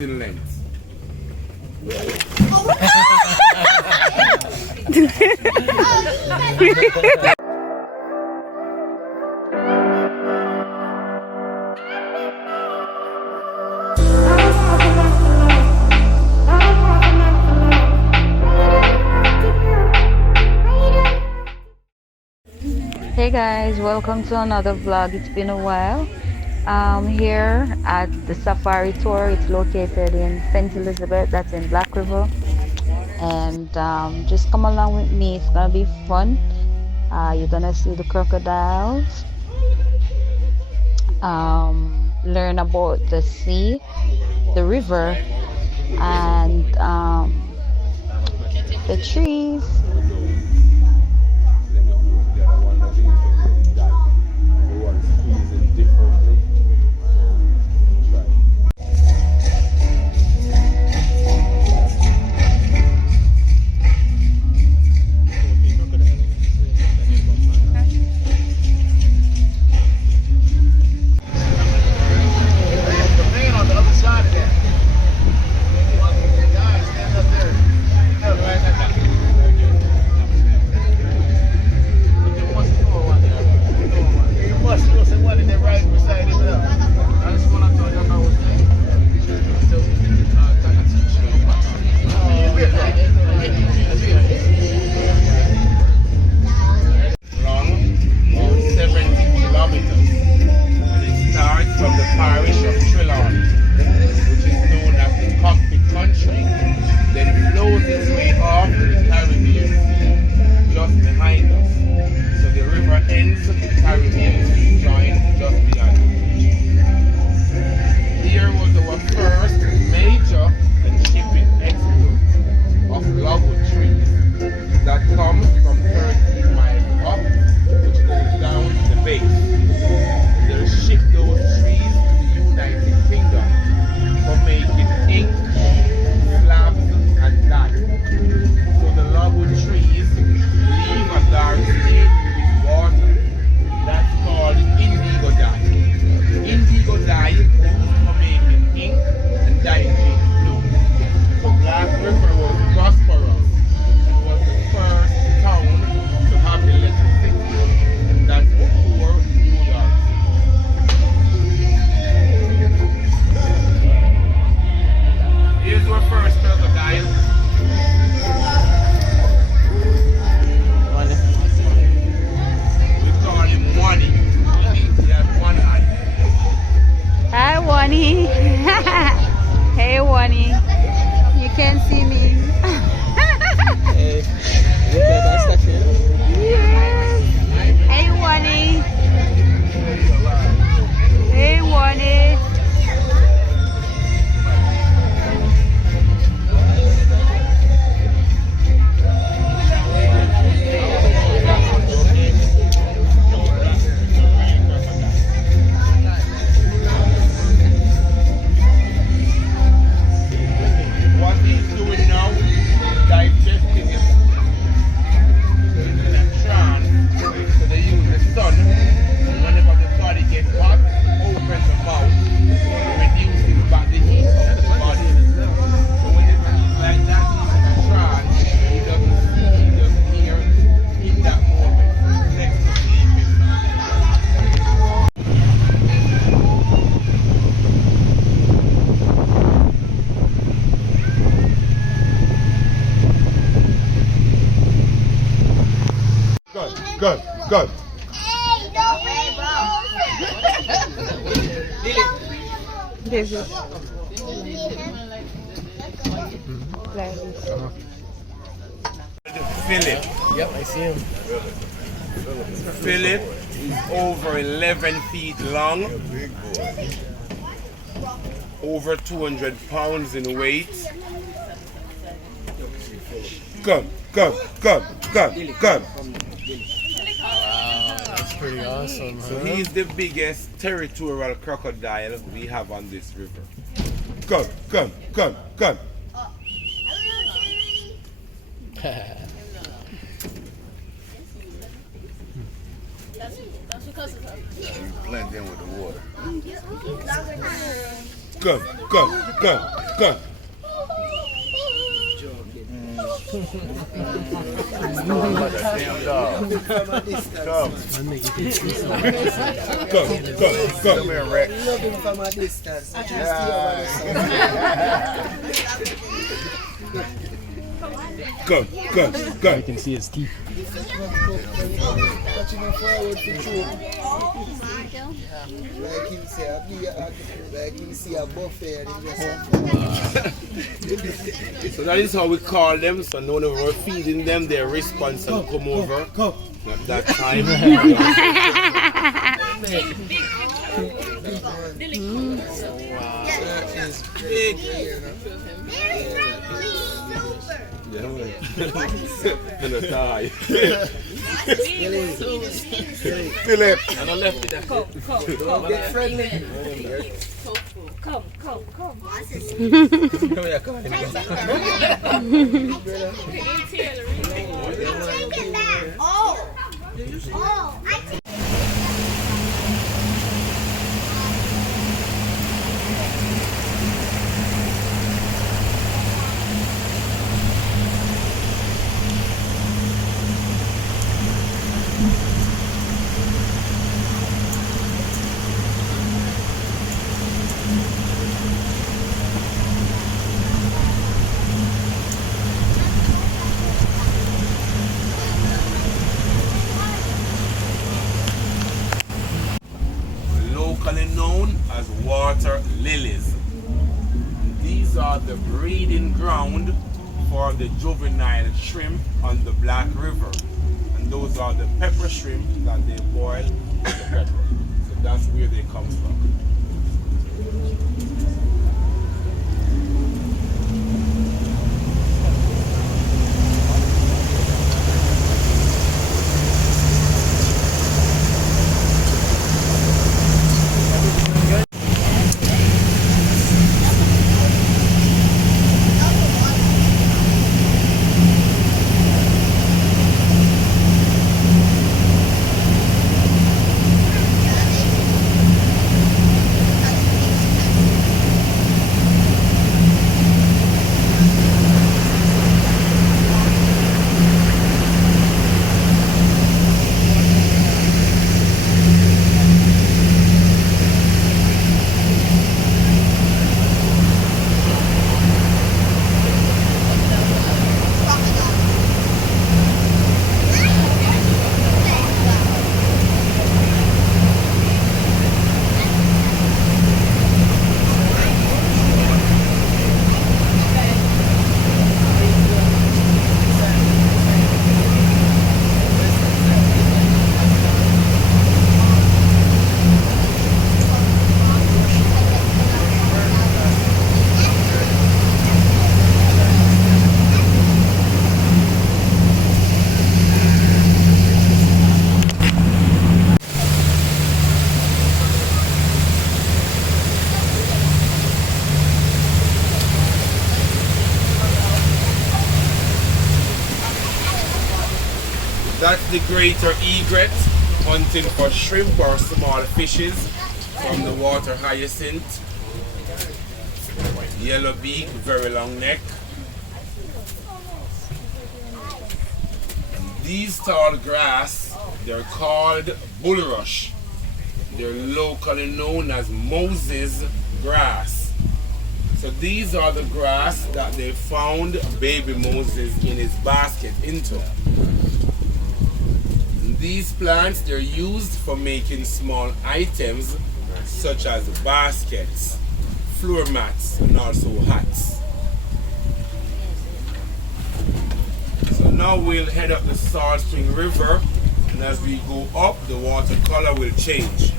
in length. Hey guys, welcome to another vlog. It's been a while. I'm here at the safari tour. It's located in St. Elizabeth, that's in Black River. And just come along with me, it's gonna be fun. You're gonna see the crocodiles, learn about the sea, the river, and the trees. Hey Wani, you can see me. Hey, Yes. Hey Wani. Hey Wani. Go. This is like this. Philip. Yep, I see him. Philip is over 11 feet long, over 200 pounds in weight. Come. Wow, that's pretty awesome, huh? So he's the biggest territorial crocodile we have on this river. Come. That's because of her. You blend in with the water. Come, come, come, come. Damn dog. Come. Come. Come here, Rex. Looking from a distance. Come. I can see his teeth. Touching forward for choke. Like him say, like him see a buffet and he just So that is how we call them. So now when we're feeding them, they respond and come over. Not that time. is big. Yeah, man. And a tie. Philip. And I left it there. Don't get friendly. Come. Come here, come Locally known as water lilies. These are the breeding ground for the juvenile shrimp on the Black River. And those are the pepper shrimp that they boil with the pepper. So that's where they come from. That's the greater egret hunting for shrimp or small fishes from the water hyacinth. Yellow beak, very long neck. These tall grass, they're called bulrush. They're locally known as Moses grass. So these are the grass that they found baby Moses in his basket into. These plants, they're used for making small items such as baskets, floor mats, and also hats. So now we'll head up the Salt Spring River, and as we go up, the water color will change.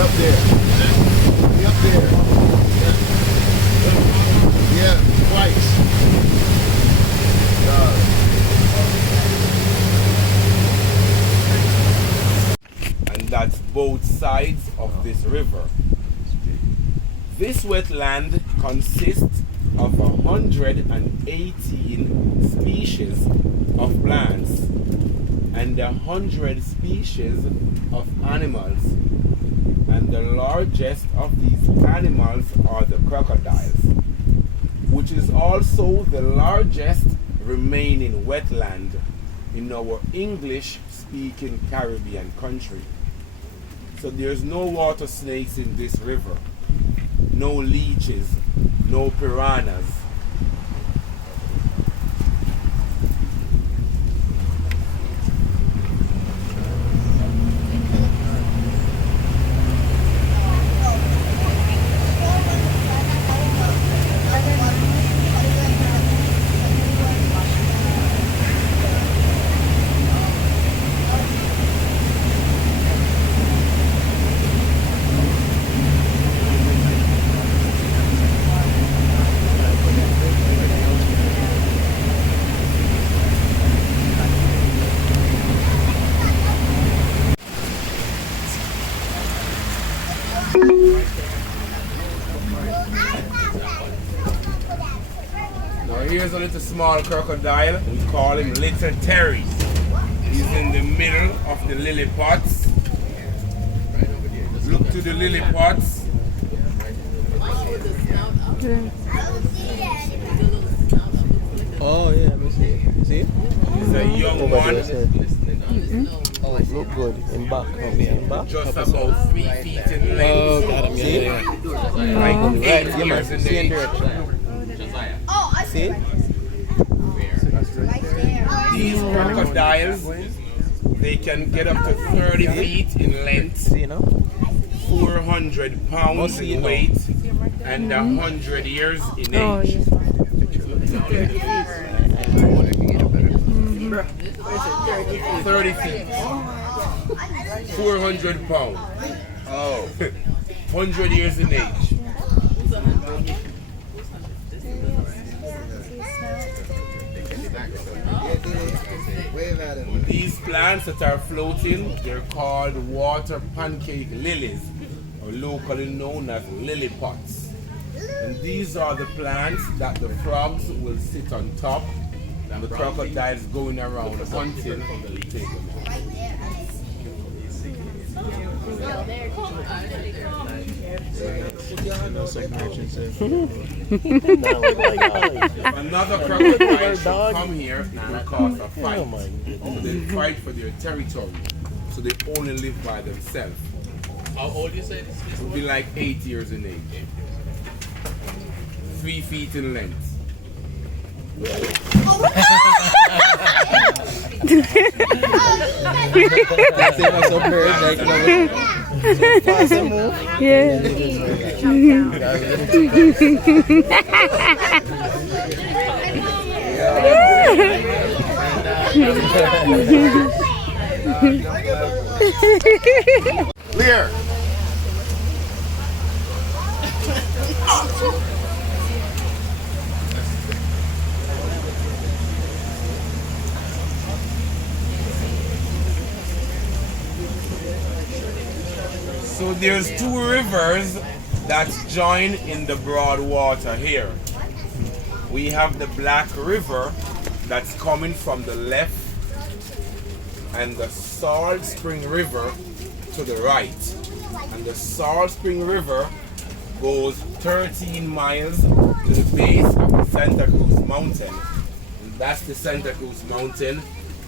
Up there. Up there. Yeah, twice. And that's both sides of this river. This wetland consists of 118 species of plants and 100 species of animals. And the largest of these animals are the crocodiles, which is also the largest remaining wetland in our English-speaking Caribbean country. So there's no water snakes in this river, no leeches, no piranhas. Now here's a little small crocodile. We call him Little Terry. He's in the middle of the lily pots. Look to the lily pots. Oh yeah, let me see. See? He's a young one, Oh, it look good. In back. In back. just about 3 feet in length. Oh, got him. Yeah, yeah. Like Right, 8 yeah, man. years in See in age. direction. See? These crocodiles, they can get up to 30 feet in length, See, you know? 400 pounds see in it weight, and 100 years in Oh, age. yeah. 30 feet. 400 pounds. Oh. 100 years in age. Wave at him. These plants that are floating, they're called water pancake lilies, or locally known as lily pots. And these are the plants that the frogs will sit on top, and the crocodiles going around hunting will take them out. Another crocodile should come here, it will cause a fight. So they fight for their territory. So they only live by themselves. How old you say this It will be like 8 years in age. 3 feet in length. See what's up there, like, you know, so fast and move. Clear. So there's 2 rivers that join in the broad water here. We have the Black River that's coming from the left and the Salt Spring River to the right. And the Salt Spring River goes 13 miles to the base of the Santa Cruz Mountain. And that's the Santa Cruz Mountain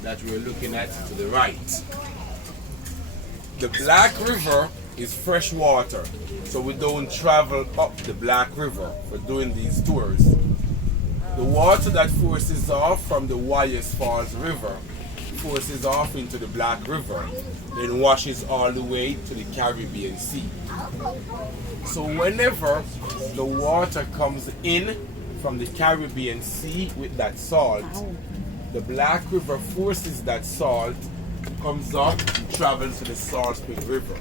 that we're looking at to the right. The Black River is fresh water, so we don't travel up the Black River for doing these tours. The water that forces off from the Guayas Falls River forces off into the Black River, then washes all the way to the Caribbean Sea. So whenever the water comes in from the Caribbean Sea with that salt, the Black River forces that salt, comes up and travels to the Salt Spring River.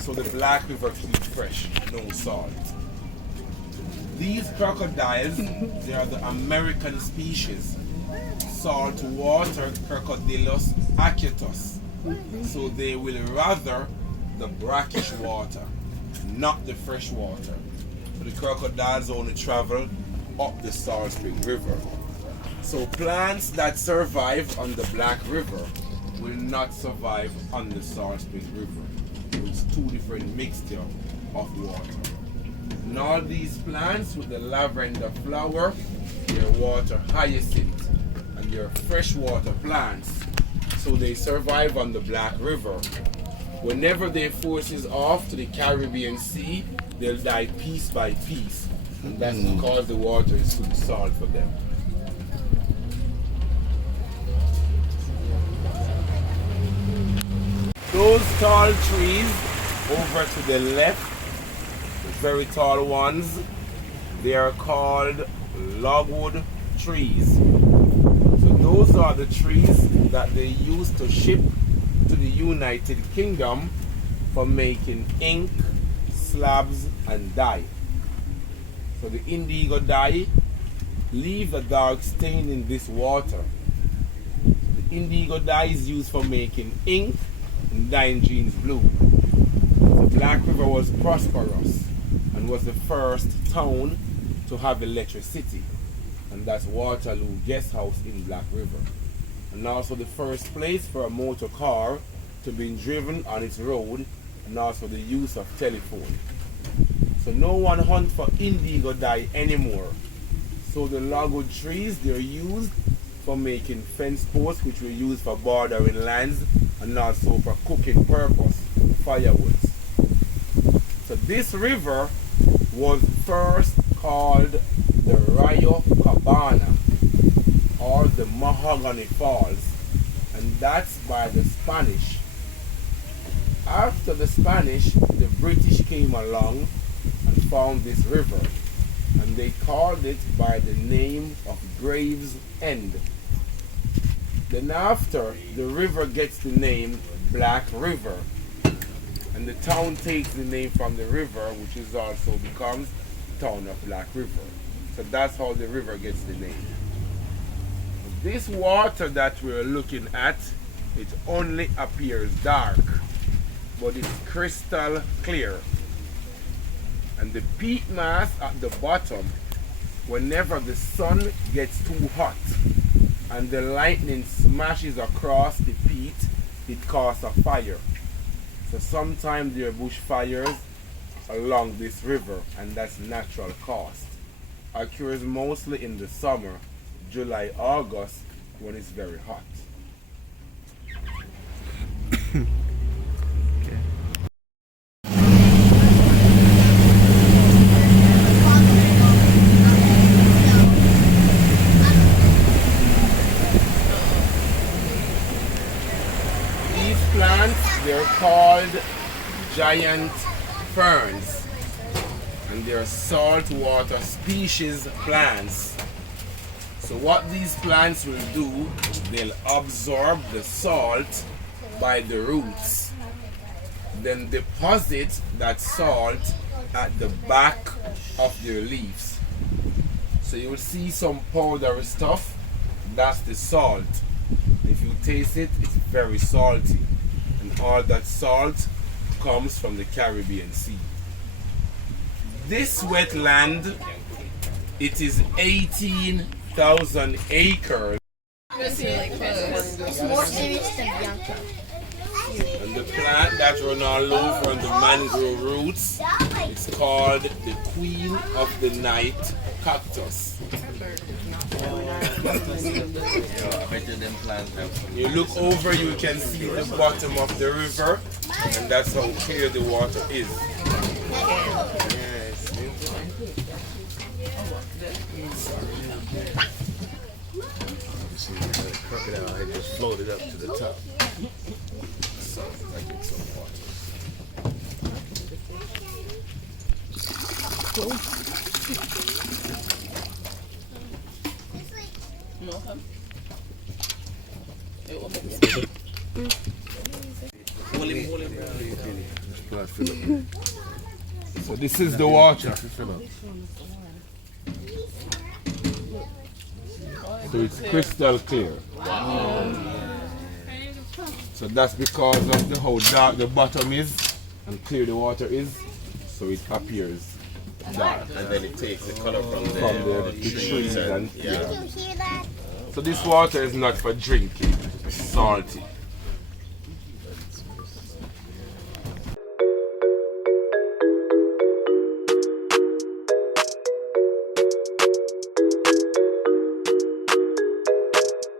So the Black River keeps fresh, no salt. These crocodiles, they are the American species, saltwater Crocodilus acutus. So they will rather the brackish water, not the fresh water. The crocodiles only travel up the Salt Spring River. So plants that survive on the Black River will not survive on the Salt Spring River. It's two different mixture of water. And all these plants with the lavender flower, they're water hyacinth, and they're freshwater plants. So they survive on the Black River. Whenever they forces off to the Caribbean Sea, they'll die piece by piece. And that's because the water is too salt for them. Those tall trees over to the left, the very tall ones, they are called logwood trees. So those are the trees that they used to ship to the United Kingdom for making ink, slabs, and dye. So the indigo dye leaves a dark stain in this water. The indigo dye is used for making ink and dyeing jeans blue. The Black River was prosperous and was the first town to have electricity, and that's Waterloo Guest House in Black River, and also the first place for a motor car to be driven on its road, and also the use of telephone. So no one hunt for indigo dye anymore. So the logwood trees, they're used for making fence posts, which were used for bordering lands and also for cooking purpose, firewoods. So this river was first called the Rio Cabana, or the Mahogany Falls, and that's by the Spanish. After the Spanish, the British came along and found this river, and they called it by the name of Graves End. Then after, the river gets the name Black River, and the town takes the name from the river, which is also becomes the town of Black River. So that's how the river gets the name. This water that we're looking at, it only appears dark, but it's crystal clear. And the peat mass at the bottom, whenever the sun gets too hot and the lightning smashes across the peat, it causes a fire. So sometimes there are bushfires along this river, and that's natural cause. Occurs mostly in the summer, July, August, when it's very hot. They're called giant ferns, and they're saltwater species plants. So what these plants will do, they'll absorb the salt by the roots, then deposit that salt at the back of their leaves. So you'll see some powdery stuff, that's the salt. If you taste it, it's very salty. And all that salt comes from the Caribbean Sea. This wetland, it is 18,000 acres. And the plant that run all over on the mangrove roots, it's called the Queen of the Night cactus. You look over, you can see the bottom of the river, and that's how clear the water is. See, the crocodile had just floated up to the top. So I get some water. So this is the water. So it's crystal clear. So that's because of how dark the bottom is and clear the water is, so it appears dark. And then it takes the color from the trees trees and and yeah. So this water is not for drinking. It's salty.